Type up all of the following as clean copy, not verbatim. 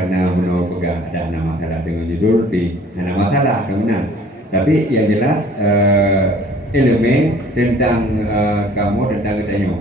karena menurut pegang ada nama masalah dengan judul di ada masalah kemudian. Tapi yang jelas elemen tentang kamu tentang ketanyo.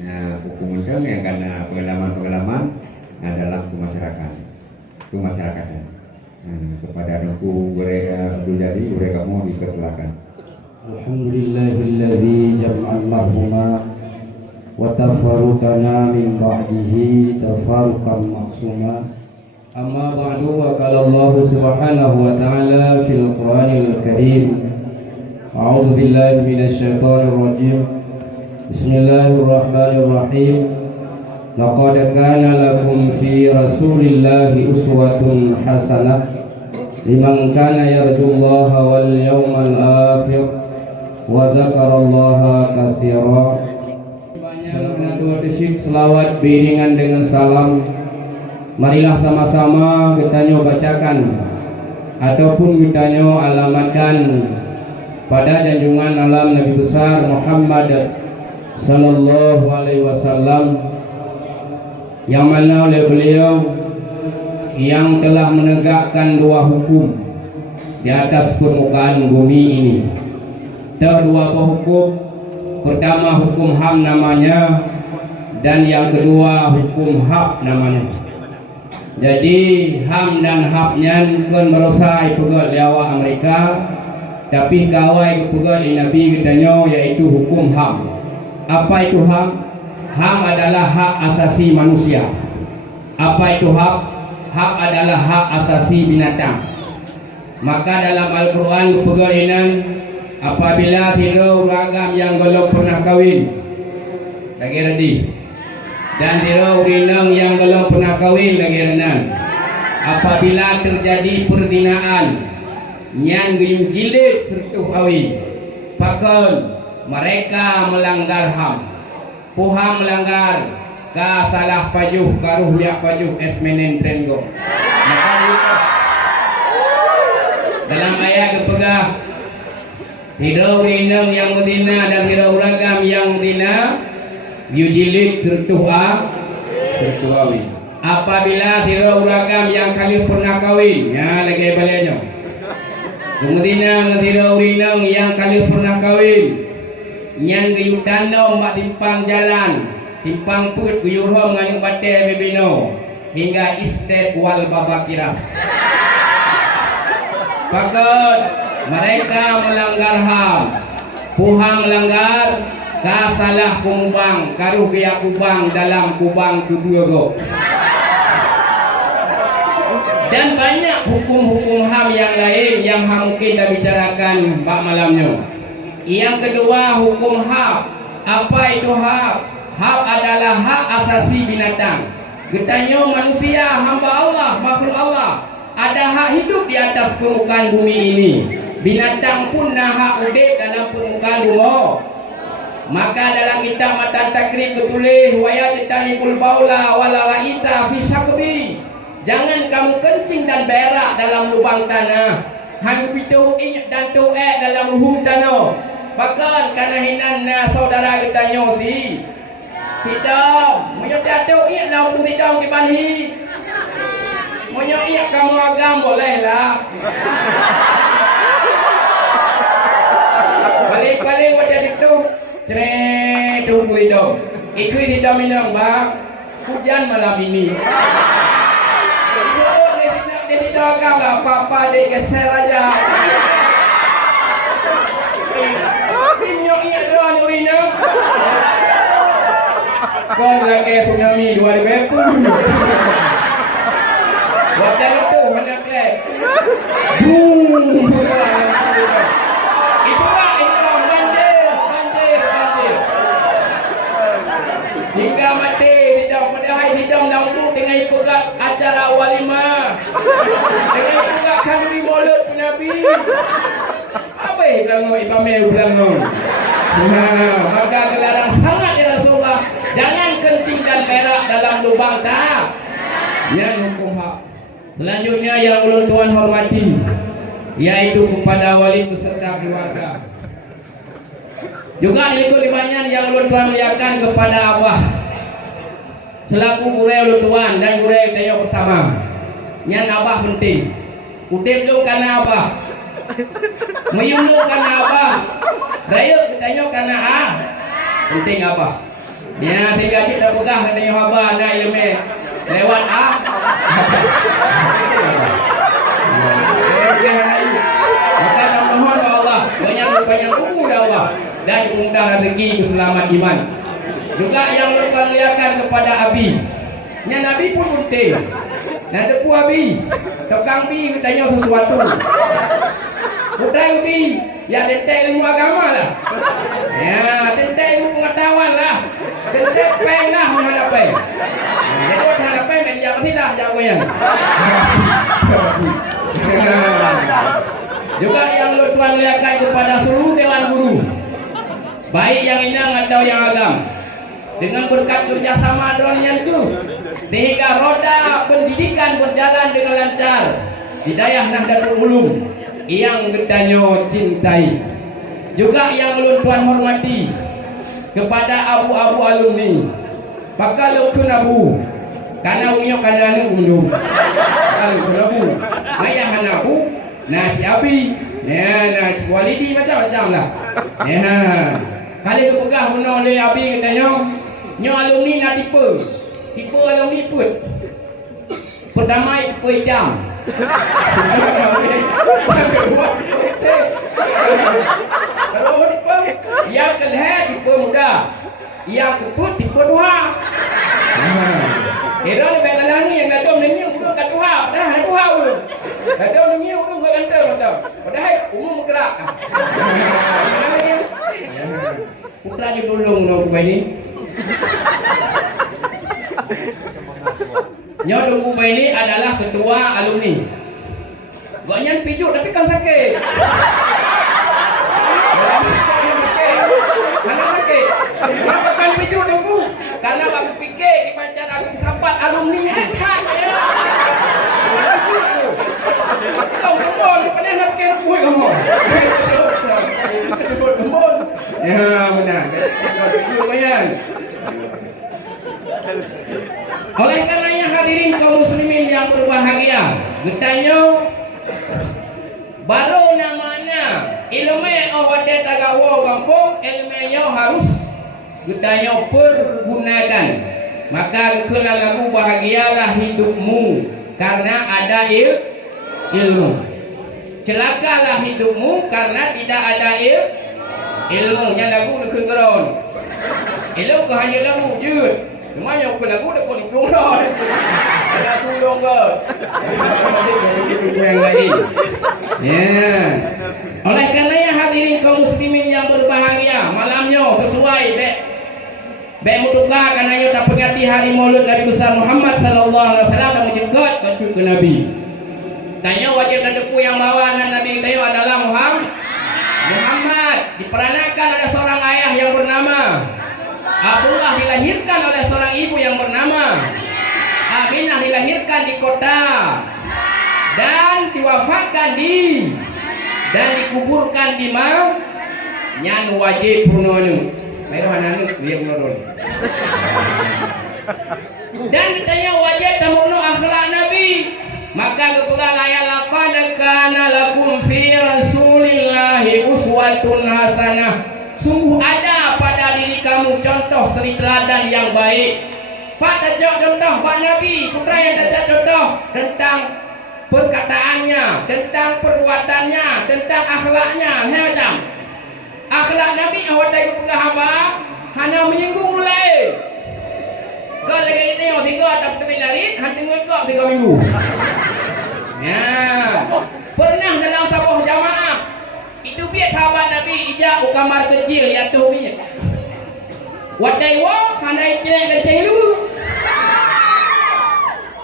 Nah, hukum undang yang karena pengalaman-pengalaman dalam kemasyarakatan. Kepada Tuanku Abdul Jadi, kamu dipersilakan. Alhamdulillahilladzi jam'al marhuma wa tafarruqana min ba'dihi tafarruqan maqsuma. Amma ba'du, wa qala Allah subhanahu wa ta'ala fil Qur'anil Karim. A'udzu billahi minasy syaithanir rajim. Bismillahirrahmanirrahim. Laqad kana lakum fi Rasulillahi uswatun hasanah liman kana yarjullaha wal yawmal akhir wa dzakarallaha katsira. Banyak dua desik selawat beriringan dengan salam. Marilah sama-sama kita bacakan ataupun kita alamatkan pada junjungan alam Nabi besar Muhammad sallallahu alaihi wasallam, yang mana oleh beliau yang telah menegakkan dua hukum di atas permukaan bumi ini. Dua hukum, pertama hukum HAM namanya, dan yang kedua hukum HAP namanya. Jadi HAM dan HAP-nya kan merosai pegal Jawa Amerika, tapi kawai pegal Nabi katanya yaitu hukum HAM. Apa itu HAM? HAM adalah hak asasi manusia. Apa itu hak? Hak adalah hak asasi binatang. Maka dalam Al-Quran pegalinan, apabila tidak ragam yang belum pernah kawin, lagi ready, dan tidak urinang yang belum pernah kawin, lagi renang, apabila terjadi perzinaan, nyan gayung jilid serta kawin, pakon mereka melanggar HAM. Puham melanggar, ka salah pajuh karuh liak pajuh esmenen trengo. Dalam ayat kepegah, hirau rinang yang medina dan hirau ragam yang medina, yujilid sertuha sertuawi. Apabila hirau ragam yang kali pernah kawin, ya lagi baliknya. Medina dan hirau rinang yang kali pernah kawin, nyan gayung tanau mak timpang jalan, timpang put guyur hom ngani bate bebino hingga istet wal babakiras. Pakot mereka melanggar HAM, puham melanggar, ka salah kumubang karuh biak kubang dalam kubang kedua go. Dan banyak hukum-hukum HAM yang lain yang mungkin dah bicarakan pak malamnya. Yang kedua hukum HAP. Apa itu HAP? HAP adalah hak asasi binatang. Getanya manusia, hamba Allah, makhluk Allah, ada hak hidup di atas permukaan bumi ini. Binatang pun nak hak hidup dalam permukaan bumi. Maka dalam kitab Matan Takrib tertulis, wa yajtanibul baula wala wa'ita fi sakbi. Jangan kamu kencing dan berak dalam lubang tanah. Hang pitu inyak dan tu'ek dalam luhum tanah. Bahkan karena hinan saudara kita nyosi kita moyo jatuh iak dalam tu kita ke banhi. Moyo iak kamu agam bolehlah. Balik-balik wajah itu ceret tunggu itu. Itu tidak minum bang. Hujan malam ini. Tidak agam apa-apa dia geser aja. Pinyok iya doang urina. Kau lagi tsunami 2010. Wadah itu mana klek. Itulah banjir. Hingga mati tidak padahal tidak menanggung dengan pegat acara walimah. Dengan pegat kanduri mulut Nabi. Apa yang bilang ipamel bilang maka dilarang sangat ya Rasulullah, jangan kencingkan berak dalam lubang tak. Yang hukum hak. Selanjutnya yang ulun tuan hormati, yaitu kepada wali beserta keluarga. Juga dilingkup limanyan yang ulun tuan muliakan kepada Abah selaku gurau ulun tuan dan gurau tayo bersama. Nya abah penting. Udip lu karena abah. Meyung lu karena abah. Raya katanya karena penting abah. Ya, tiga juta pegah katanya abah nak ilmu lewat maka tak mohon kepada Allah banyak umur Allah dan mudah rezeki keselamat iman. Juga yang berkaliakan kepada Abi. Nya Nabi pun penting. Dan depu Abi. Tukang bi katanya sesuatu. Utang bi ya tentek ilmu agama lah. Ya, tentek ilmu pengetahuan lah. Tentek peng lah mana peng. Jadi orang peng dia pasti dah jawabnya. Juga yang Tuhan lihatkan kepada seluruh dewan guru, baik yang inang atau yang agam, dengan berkat kerjasama dengan itu, sehingga roda pendidikan berjalan dengan lancar. Hidayah Nahdlatul Ulum yang kita cintai. Juga yang Tuhan hormati kepada abu-abu alumni, bakal kunabu, karena unyo karena ulum, bakal kunabu, ayah anaku. Nah si Abi, nah si Walidi macam-macam lah. Kali tu pegah benar oleh Abi katanya, nyo alumni nak tipe alumni put. Pertama tipe hitam. Kalau tipe yang kedua tipe muda, yang keput tipe dua. Kira lebih dalam ni yang datang ni udah kat dua, dah ada dua pun. Datang ni udah buat kantor betul. Padahal umum kerak. Putra je tolong nak buat ni. Nyodo Kuba ini adalah ketua alumni. Goknya pijuk tapi kan sakit. Mana sakit? Kenapa kan pijuk dulu? Karena bagi fikir kita cara sahabat alumni hebat ya. Kau kemon, pernah nak kira kuih kemon. Kemon. Ya benar. Kau pijuk kan? Oleh karenanya hadirin kaum muslimin yang berbahagia, getanyo baru namanya ilmu awade tagawo kampung, ilmunya harus getanyo pergunakan. Maka kekala lagu bahagialah hidupmu karena ada ilmu. Celakalah hidupmu karena tidak ada ilmunya lagu kegeron. Ilmu ke hanya lagu jud. Cuma yang aku lagu dah kau diplong dah. Ada tolong ke? Yang lain. Ya. Oleh karenanya hadirin kaum muslimin yang berbahagia, malamnya sesuai be mutuka karenanya dah pengati hari Maulid Nabi besar Muhammad sallallahu alaihi wasallam dan mencegat baca ke Nabi. Tanya wajib dan depu yang bawa Nabi kita adalah Muhammad. Diperanakan oleh seorang ayah yang bernama Abdullah, dilahirkan oleh seorang ibu yang bernama Aminah, dilahirkan di kota dan diwafatkan dan dikuburkan di Nyan wajib purnonu. Merah nanu dia menurun. Dan ditanya wajib tamurno akhlak Nabi. Maka kepada ayat laqad kana lakum fi Rasulillahi uswatun hasanah. Sungguh ada pada diri kamu contoh suri teladan yang baik. Pak tajak contoh Pak Nabi, putra yang tajak contoh tentang perkataannya, tentang perbuatannya, tentang akhlaknya. Macam akhlak Nabi awak tengok pegah apa? Hanya menyinggung mulai. Kau lagi tengok 3 atau 3 hari, hati ngekok 3 minggu. Ya, pernah dalam sebuah jamaah itu biar sahabat Nabi ijak kamar kecil yang tu punya. Wadai wa hana ikhlas kecil dulu.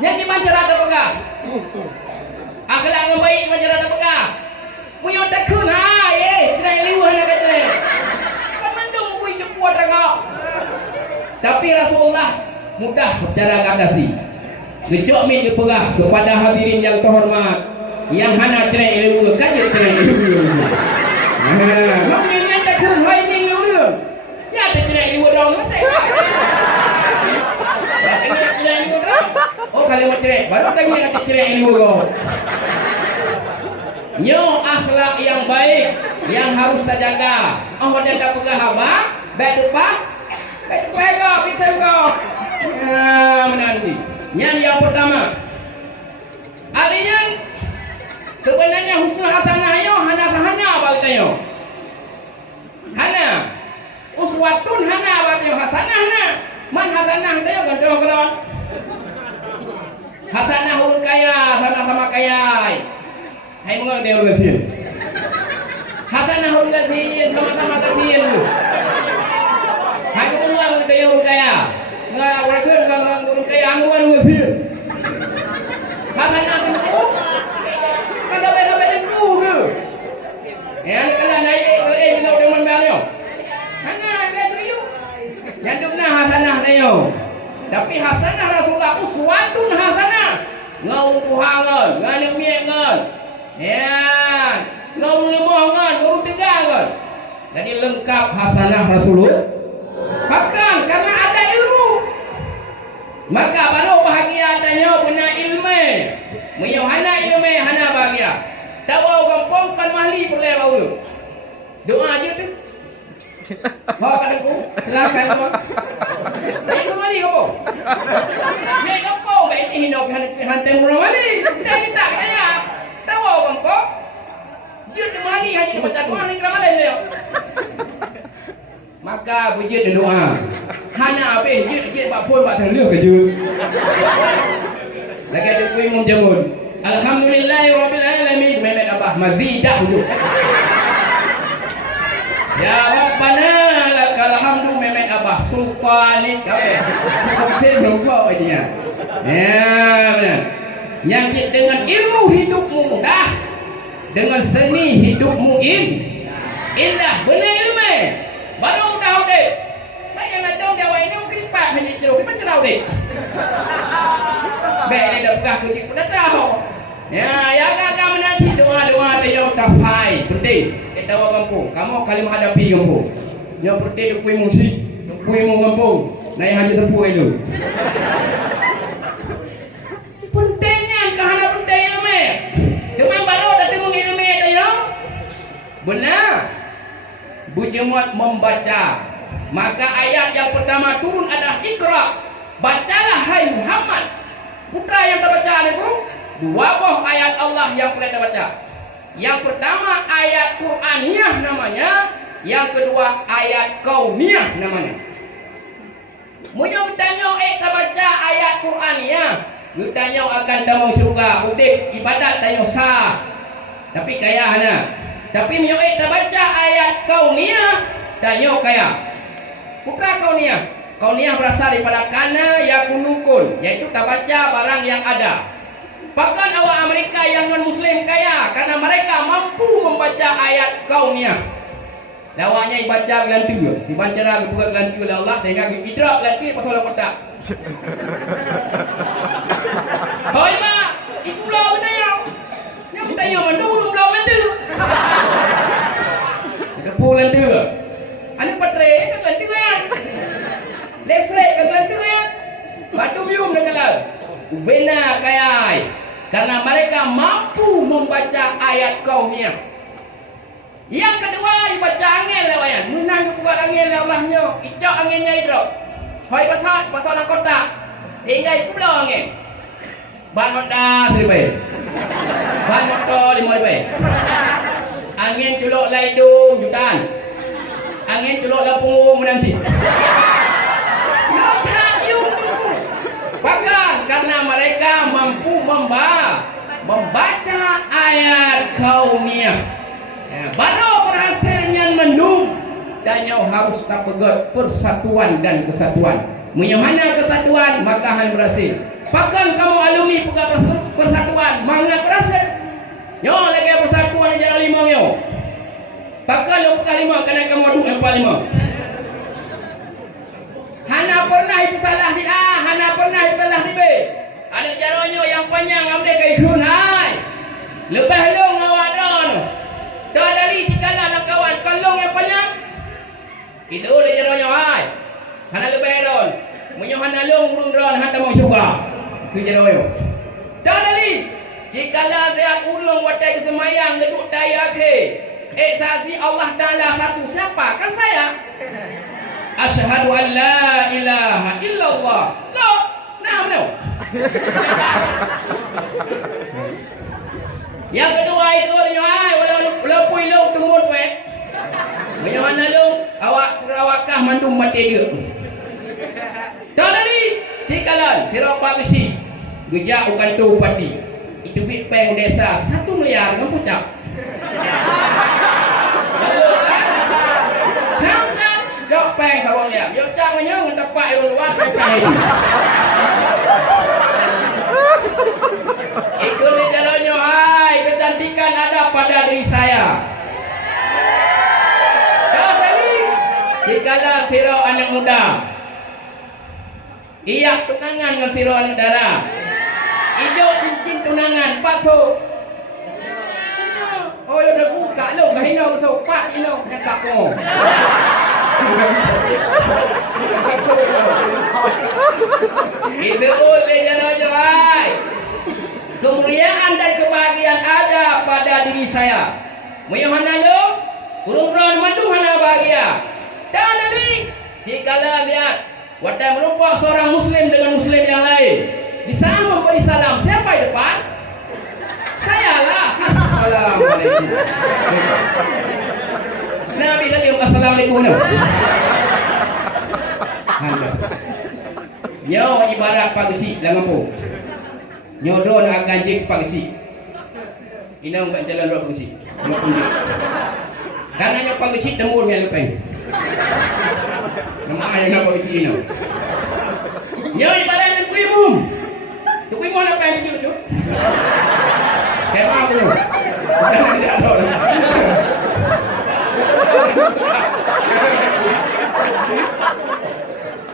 Yang dibaca ada pegah. Akhlak yang baik baca ada pegah. Punya takun kira liu hana kecil. Kamandung kui cepuat ragak. Tapi Rasulullah mudah cara ngatasi. Gejok min pegah kepada hadirin yang terhormat. Yang hana cerai ilmu kan ya cerai ilmu. Mak ni yang tak kena hai ni ilmu. Ya tak cerai ilmu dong mesti. Tak cerai ilmu dong. Oh kali mau cerai, baru tanya nanti cerai ilmu kau. Nyo akhlak yang baik yang harus kita jaga. Oh, dia tak pegang haba, baik lupa kau, bisa kau. Menanti. Yang pertama, alian sebenarnya husnul hasanah yo hana bagi yo. Hana uswatun hana bagi hasanah hana. Man hasanah tayo gantung kawan. Hasanah huruf kaya, sama-sama kaya. Hai mengang dia huruf gasin. Hasanah huruf gasin, sama-sama gasin. Hai mengang dia huruf kaya. Nggak berarti nggak huruf kaya anu huruf gasin. Hasanah itu kata beda itu ke? Ya ni kalau naik kita dengan beliau. Hana begitu itu. Yang tu benar hasanah dia. Tapi hasanah Rasulullah uswatun hasanah. Ngau tuhangan, ngau miengan. Ya, ngau lemongan, ngau tegangan. Jadi lengkap hasanah Rasulullah. Bahkan karena ada ilmu. Maka baru bahagia tanya punya ilmu. Menyau hana ilmu, hana bahagia. Tak mau kampung kan mahli perlu bau. Doa aja tu. Bawa kataku, silakan kau. Baik kembali kau. Baik kau, baik hidup hantar murah mali. Tak kaya. Tahu bang kau. Jut mali haji baca doa ni kerana lain. Maka bujut doa. Hana apa? Jut bak pun bak terliuk ke jut. Lagi ada kuih jamun. Alhamdulillahirabbil alamin. Mehmet Abah mazidah jut. Ya Rabbana lakal hamdu Mehmet Abah sultanik belum kau aja. Ya benar. Yang dengan ilmu hidupmu mudah, dengan seni hidupmu indah. Benar ilmu baru mudah deh. Banyak nak tahu dia ini mungkin pak hanya ceruk kita tahu deh. Baik dia dah pegah kerja dah tahu. Ya, yang agak menanti doa dia tapai penting. Kita bawa kampung. Kamu kali menghadapi kampung. Yang penting tu kuih musik, kuih mau kampung. Naik hanya terpu itu. Pentingnya kahana penting ilmu. Dengan baru tadi mengilmu dia. Benar. Bujemut membaca. Maka ayat yang pertama turun adalah Iqra. Bacalah hai Muhammad. Putra yang terbaca itu. Dua buah ayat Allah yang boleh kita baca. Yang pertama ayat Qur'aniyah namanya, yang kedua ayat Kauniyah namanya. Munyo tanya kita baca ayat Qur'aniyah, tanya akan damang surga, udik ibadat tanya sah. Tapi kaya hana. Tapi munyo kita baca ayat Kauniyah, tanya kaya. Putra Kauniyah. Kauniyah berasal daripada kana yakunukun, yaitu kita baca barang yang ada. Bahkan awak Amerika yang non-Muslim kaya karena mereka mampu membaca ayat kauniyah. Lawaknya dibaca gelantu, dibaca lagu buka gelantu oleh Allah dengan idrak gelantu pasal kotak. Hoi mak, ibu lau tanya. Yang tanya mendulu lau gelantu. Depu gelantu. Anu patre ke gelantu kan? Lefrek ke gelantu kan? Batu bium dengan lau. Benar kaya. Karena mereka mampu membaca ayat kauniyah. Yang kedua, baca angin lawayan. Menang buka angin Allahnya. Icak anginnya itu. Hoi pasal kotak. Tinggal pulau angin. Ban Honda Rp1,000. Ban motor Rp5,000. Angin culuk laidung jutaan. Angin culuk lapung menangsi. Bahkan karena mereka mampu membaca ayat kauniyah. Ya, baru berhasilnya mendung dan harus tak pegat persatuan dan kesatuan. Menyahana kesatuan maka akan berhasil. Bahkan kamu alumni pegat persatuan mangga berhasil. Yo lagi persatuan aja 5 yo. Bahkan lo pegat 5 karena kamu duduk 45. Hana pernah itu salah di A, hana pernah itu salah di B. Ada jaronyo yang panjang amde kai kun hai. Lebih long awak don. Tak dari cikala nak kawan kalong yang panjang. Itu le jaronyo hai. Hana lebih don. Munyo hana long urung don hata mau syuka. Kejadoyo. Tak dali. Jikalau dia ulung watai kesemayang geduk daya akhir. Saksi Allah Ta'ala satu. Siapa? Kan saya. Asyhadu an la ilaha illallah. No. Nah, no. Yang kedua itu walaupun lu tumut weh. Mana lu awakah mandum mati dia. Tak dali. Jikalau kira Pak Besi. Gejak bukan tu padi. Itu bit peng desa 1 miliar dengan pucap. Lalu kan? Cam-cam jok peng kau lihat. Jok cam nya ngan tepak lu luar peng. Itu ni caranya, hai, kecantikan ada pada diri saya. Kau tadi jikalau siro anak muda iya tunangan dengan siro anak dara. Hijau cincin tunangan, pasu. Oh, lu dah buka lu, kahino so pak ino nyakap mo. Itu oleh jana hai. Kemuliaan dan kebahagiaan ada pada diri saya. Moyohana lu, urung-urung mandu hana bahagia. Dan ali, jikalau lihat wadah merupakan seorang muslim dengan muslim yang lain. Di saat memberi salam, siapa di depan? Saya lah. Assalamualaikum. Nabi tadi assalamualaikum. Nyo ibarat Pak Gesi dalam apa? Nyodo nak ganjing Pak Gesi. Ina kat jalan Pak Gesi. Karena Pak Gesi tembur yang lepas. Nama ayah Pak Gesi ina. Nyo ibarat dengan kuimum. Tu kuimum apa yang baju? Kema tu. Tidak ada.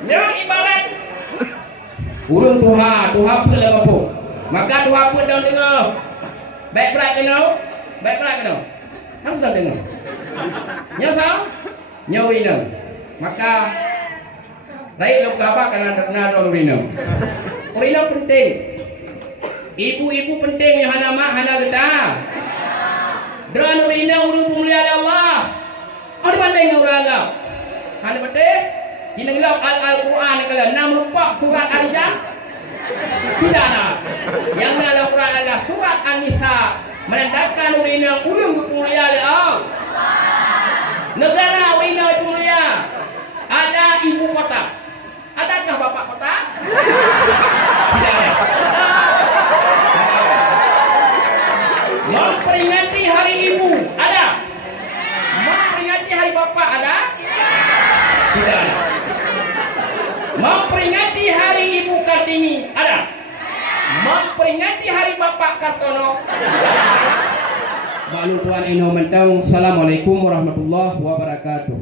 Nyo ibarat urung Tuhan pun lama pun. Maka Tuhan pun dah dengar. Baik berat kena. Harus dah dengar. Nyo sah? Nyo wina. Maka baik lu khabar kana nak urina. Urina penting. Ibu-ibu penting yang hana mak hana getah. Dan urina urung pemuliaan Allah. Ada pandai dengan orang Arab. Hana betul? Di dalam Al-Quran kalau 6 rupa surat Al-Jam. Tidak ada. Yang dalam Quran adalah surat An-Nisa menandakan urina urung pemuliaan Allah. Negara urina pemuliaan. Ada ibu kota. Adakah bapak kota? Tidak ada. Memperingati hari ibu ada. Memperingati hari bapak ada? Tidak ada. Memperingati hari ibu Kartini ada. Memperingati hari bapak Kartono. Lalu Tuan Ino mentang. Assalamualaikum warahmatullahi wabarakatuh.